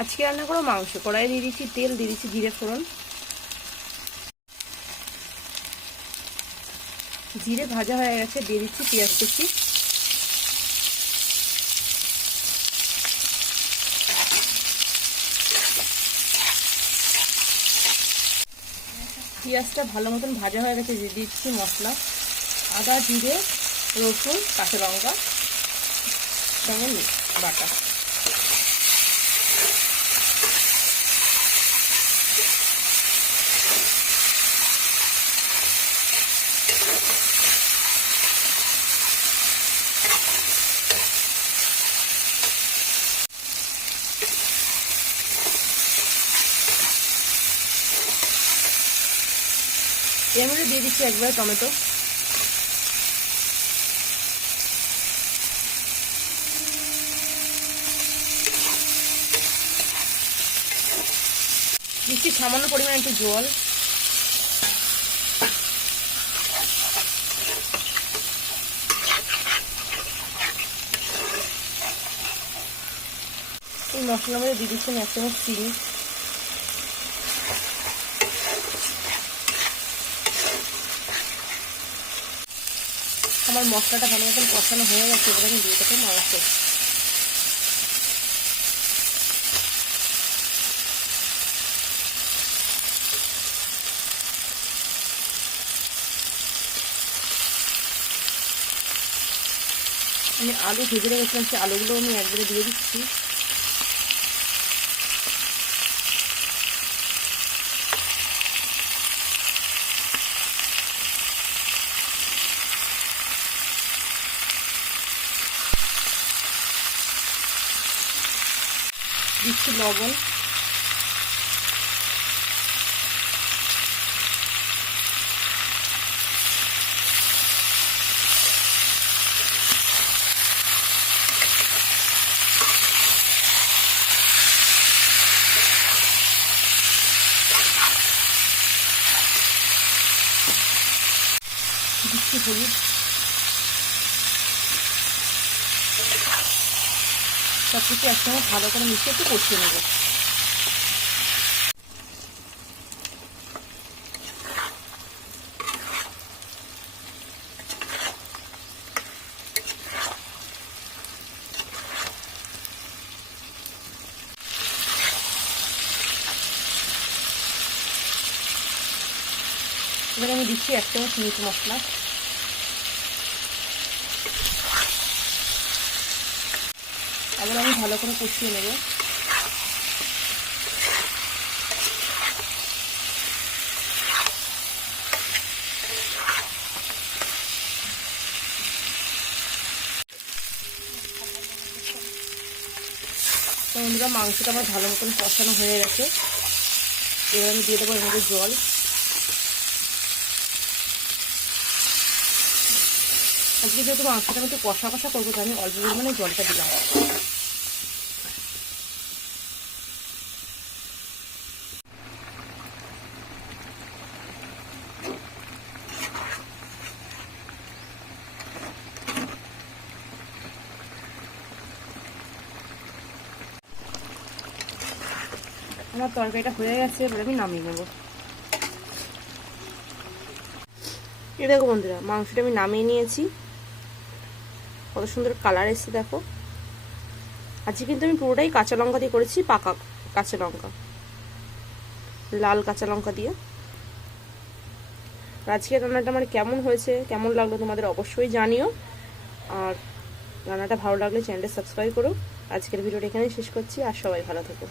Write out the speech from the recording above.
আজকে রান্না করো মাংস। কড়াই দিয়ে দিচ্ছি তেল, দিয়ে দিচ্ছি জিরে ফোড়ন। জিরে ভাজা হয়ে গেছে, দিয়ে দিচ্ছি পেঁয়াজ কুচি। পেঁয়াজটা ভালো মতন ভাজা হয়ে গেছে, দিয়ে দিচ্ছি মশলা। আদা, জিরে, রসুন, কাঁচা লঙ্কা সঙ্গে বাটা। এর মধ্যে দিয়ে দিচ্ছি একবার টমেটো। দিচ্ছি সামান্য পরিমাণে একটু জল। এই মশলার মধ্যে দিয়ে দিচ্ছি এক চামচ চিনি। আমার মশলাটা ভালো মতন কষানো হয়ে গেছে, এবার আমি দিয়ে দেবো মাংস। আমি আলু ভেজে রেখেছিলাম, সেই আলুগুলো আমি একবারে দিয়ে দিচ্ছি। দিচ্ছি লবণ। দিচ্ছি হলুদ। সব কিছু একসঙ্গে ভালো করে মিশিয়ে একটু কষিয়ে নেব। এবার আমি দিচ্ছি এক চামচ মিট মশলা। আবার আমি ভালো করে কষিয়ে নেব। বন্ধুরা, মাংসটা আমার ভালো মতন কষানো হয়ে গেছে। এবার আমি দিয়ে দেবো এর মধ্যে জল। আজকে যেহেতু মাংসটা আমি একটু কষা কষা করবো, তো আমি অল্প পরিমাণে জলটা দিলাম। আমার তরকারিটা হয়ে গেছে, এবার আমি নামিয়ে নেবো। এই দেখো বন্ধুরা, মাংসটা আমি নামিয়ে নিয়েছি। কত সুন্দর কালার এসেছে দেখো। আজকে কিন্তু আমি পুরোটাই কাঁচা লঙ্কা দিয়ে করেছি, পাকা কাঁচা লঙ্কা, লাল কাঁচা লঙ্কা দিয়ে। আজকের রান্নাটা আমার কেমন হয়েছে, কেমন লাগলো তোমাদের অবশ্যই জানিও। আর রান্নাটা ভালো লাগলে চ্যানেলটা সাবস্ক্রাইব করো। আজকের ভিডিওটা এখানেই শেষ করছি। আর সবাই ভালো থেকো।